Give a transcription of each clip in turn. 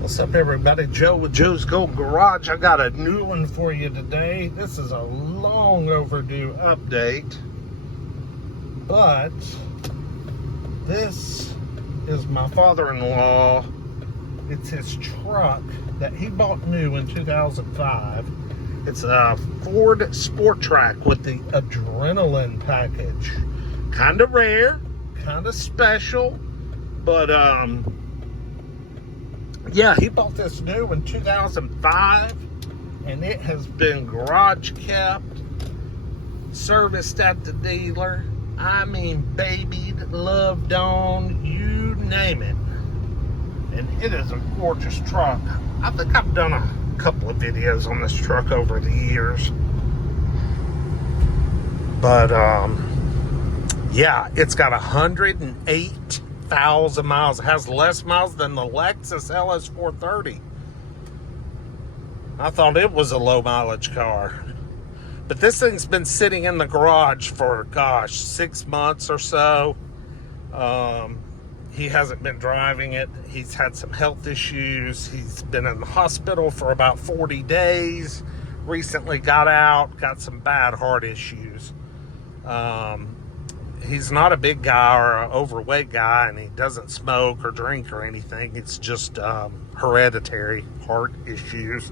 What's up, everybody? Joe with Joe's Gold Garage. I got a new one for you today. This is a long overdue update, but this is my father-in-law. It's his truck that he bought new in 2005. It's a Ford Sport Trac with the Adrenalin package. Kind of rare, kind of special, but yeah, he bought this new in 2005, and it has been garage kept, serviced at the dealer. I mean, babied, loved on, you name it. And it is a gorgeous truck. I think I've done a couple of videos on this truck over the years. But, yeah, it's got 108,000 miles. It has less miles than the Lexus LS430. I thought it was a low mileage car. But this thing's been sitting in the garage for, gosh, 6 months or so. He hasn't been driving it. He's had some health issues. He's been in the hospital for about 40 days. Recently got out, got some bad heart issues. He's not a big guy or an overweight guy, and he doesn't smoke or drink or anything. It's just hereditary heart issues.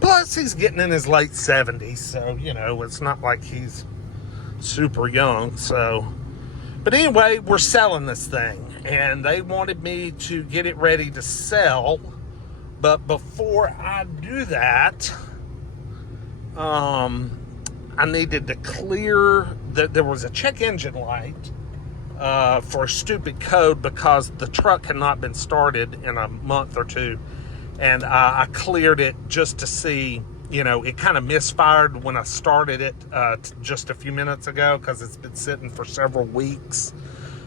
Plus, he's getting in his late 70s, so, you know, it's not like he's super young. So, but anyway, we're selling this thing, and they wanted me to get it ready to sell. But before I do that, I needed to clear that there was a check engine light for a stupid code because the truck had not been started in a month or two. And I cleared it just to see, you know, it kind of misfired when I started it just a few minutes ago because it's been sitting for several weeks.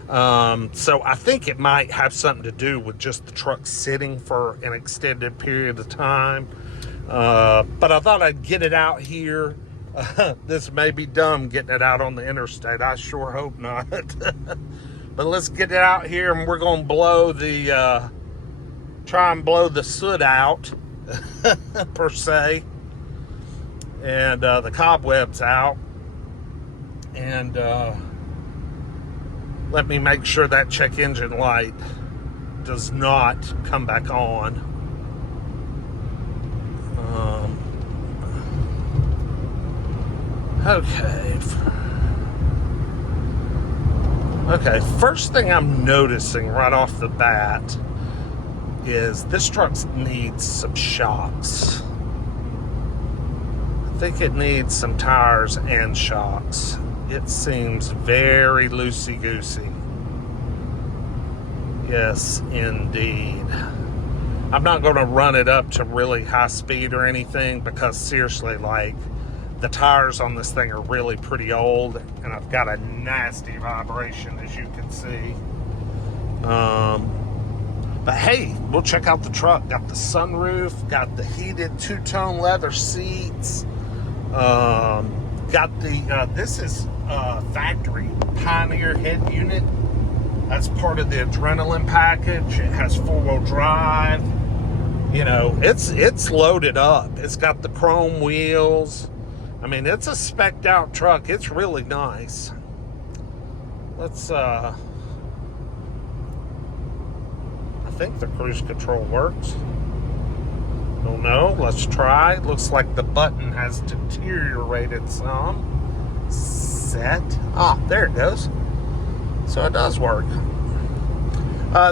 So I think it might have something to do with just the truck sitting for an extended period of time. But I thought I'd get it out here. This may be dumb getting it out on the interstate. I sure hope not. But let's get it out here, and we're going to blow the, try and blow the soot out, per se. And the cobwebs out. And let me make sure that check engine light does not come back on. Okay, first thing I'm noticing right off the bat is this truck needs some shocks. I think it needs some tires and shocks. It seems very loosey-goosey. Yes, indeed. I'm not going to run it up to really high speed or anything because seriously, like, the tires on this thing are really pretty old, and I've got a nasty vibration, as you can see. But hey, we'll check out the truck. Got the sunroof, got the heated two-tone leather seats. Got the, this is factory Pioneer head unit. That's part of the Adrenalin package. It has four-wheel drive. You know, it's loaded up. It's got the chrome wheels. I mean, it's a spec'd out truck. It's really nice. Let's, I think the cruise control works. Don't know. Let's try. Looks like the button has deteriorated some. Set. Ah, there it goes. So it does work.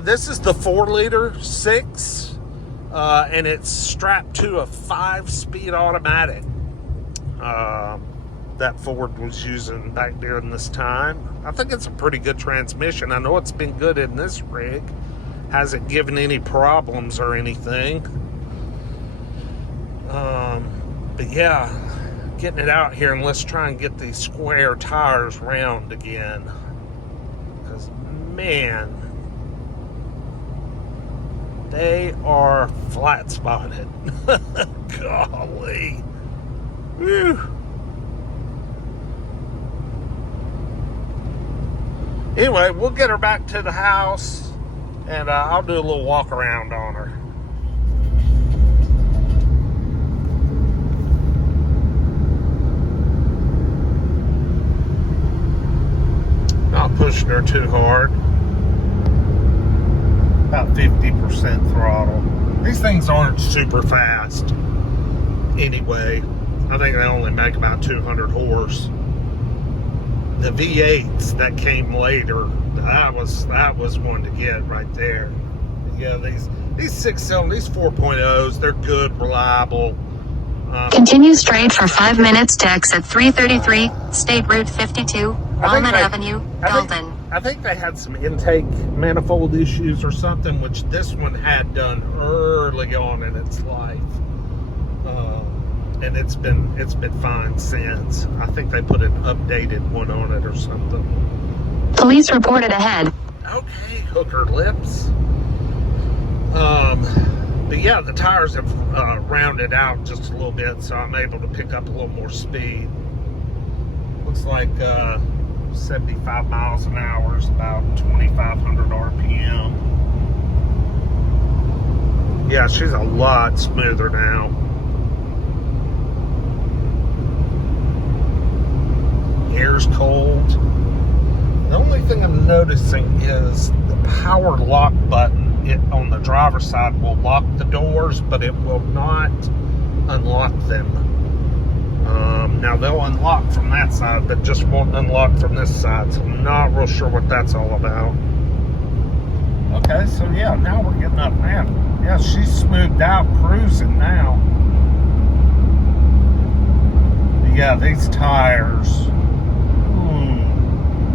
This is the 4-liter 6, and it's strapped to a 5-speed automatic. That Ford was using back during this time. I think it's a pretty good transmission. I know it's been good in this rig. Hasn't given any problems or anything. But yeah, getting it out here, and let's try and get these square tires round again. Because, man, they are flat spotted. Golly. Whew. Anyway, we'll get her back to the house, and I'll do a little walk around on her. her too hard. About 50% throttle. These things aren't super fast anyway. I think they only make about 200 horse. The V8s that came later, that was one to get right there. Yeah, these 6-cylinder, these 4.0s, they're good, reliable. Continue straight for 5 minutes to exit 333, State Route 52, Walnut Avenue, Dalton. I think they had some intake manifold issues or something, which this one had done early on in its life. And it's been fine since. I think they put an updated one on it or something. Police reported ahead. Okay, hooker lips. But yeah, the tires have rounded out just a little bit, so I'm able to pick up a little more speed. Looks like 75 miles an hour is about 2,500 RPM. Yeah, she's a lot smoother now. Air's cold. The only thing I'm noticing is the power lock button on the driver's side will lock the doors, but it will not unlock them. Now they'll unlock from that side, but just won't unlock from this side, so I'm not real sure what that's all about. Okay, so yeah, now we're getting up, man. Yeah, she's smoothed out, cruising now. But yeah, these tires,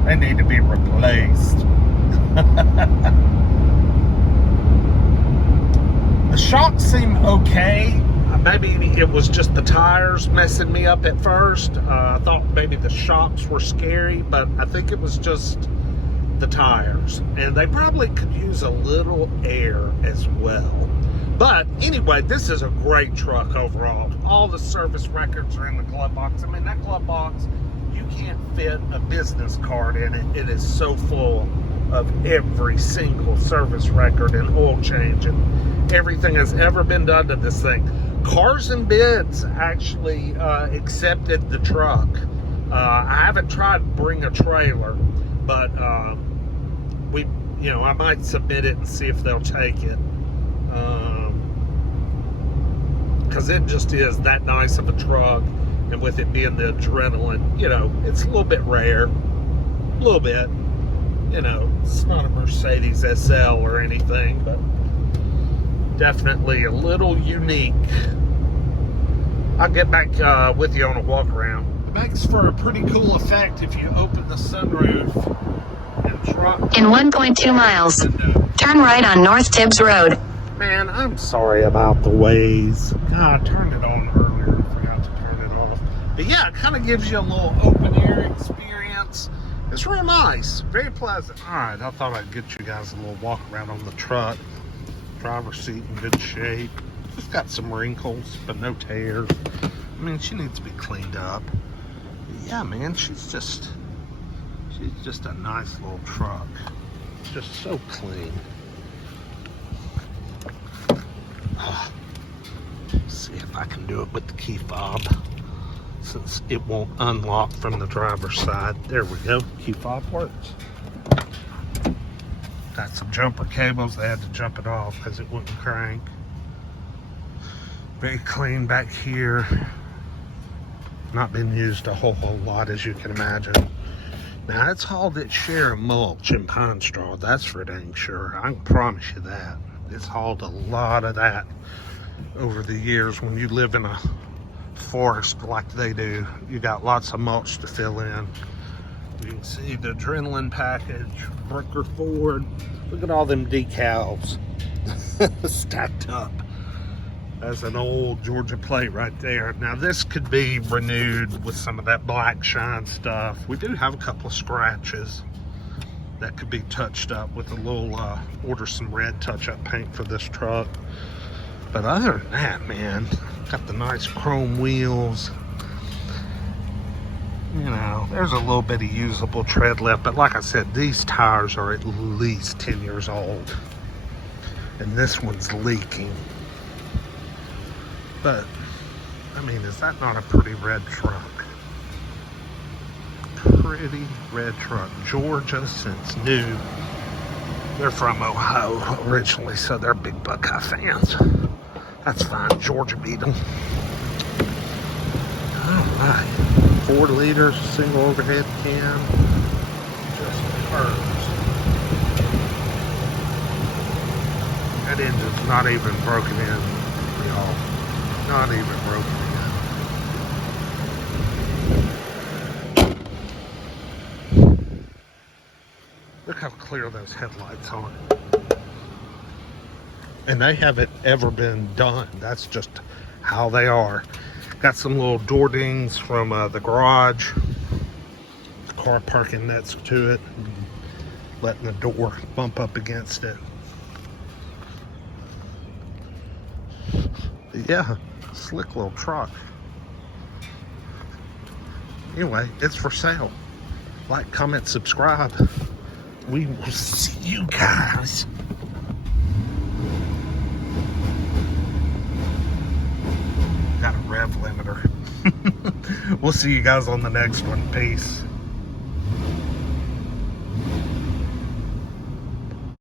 they need to be replaced. The shocks seem okay. Maybe it was just the tires messing me up at first. I thought maybe the shocks were scary, but I think it was just the tires. And they probably could use a little air as well. But anyway, this is a great truck overall. All the service records are in the glove box. I mean, that glove box, you can't fit a business card in it. It is so full of every single service record and oil change and everything has ever been done to this thing. Cars and Bids actually accepted the truck. I haven't tried to bring a trailer, but I might submit it and see if they'll take it. Because it just is that nice of a truck, and with it being the Adrenalin, it's a little bit rare. A little bit. It's not a Mercedes SL or anything, but definitely a little unique. I'll get back with you on a walk around. It makes for a pretty cool effect if you open the sunroof and drop. In 1.2 miles, turn right on North Tibbs Road. Man, I'm sorry about the ways. God, I turned it on earlier and forgot to turn it off. But yeah, it kind of gives you a little open air experience. It's real nice, very pleasant. All right, I thought I'd get you guys a little walk around on the truck. Driver's seat in good shape. Just got some wrinkles, but no tears. I mean, she needs to be cleaned up. But yeah, man, she's just a nice little truck. Just so clean. See if I can do it with the key fob, since it won't unlock from the driver's side. There we go. Key fob works. Got some jumper cables. They had to jump it off because it wouldn't crank. Very clean back here. Not been used a whole lot, as you can imagine. Now, it's hauled its share of mulch and pine straw. That's for dang sure. I can promise you that. It's hauled a lot of that over the years. When you live in a forest like they do, you got lots of mulch to fill in. You can see the Adrenalin package, Brooker Ford. Look at all them decals stacked up. That's an old Georgia plate right there. Now this could be renewed with some of that black shine stuff. We do have a couple of scratches that could be touched up with a little, order some red touch-up paint for this truck. But other than that, man, got the nice chrome wheels. There's a little bit of usable tread left, but like I said, these tires are at least 10 years old. And this one's leaking. But, I mean, is that not a pretty red truck? pretty red truck. Georgia since new. They're from Ohio originally, so they're big Buckeye fans. That's fine. Georgia beat them. Alright. 4 liters, single overhead can. Just curves. That engine's not even broken in, y'all. Not even broken in. Look how clear those headlights are. And they haven't ever been done. That's just how they are. Got some little door dings from the garage. The car parking next to it. Letting the door bump up against it. Yeah, slick little truck. Anyway, it's for sale. Like, comment, subscribe. We will see you guys. Got a rev limiter. We'll see you guys on the next one. Peace.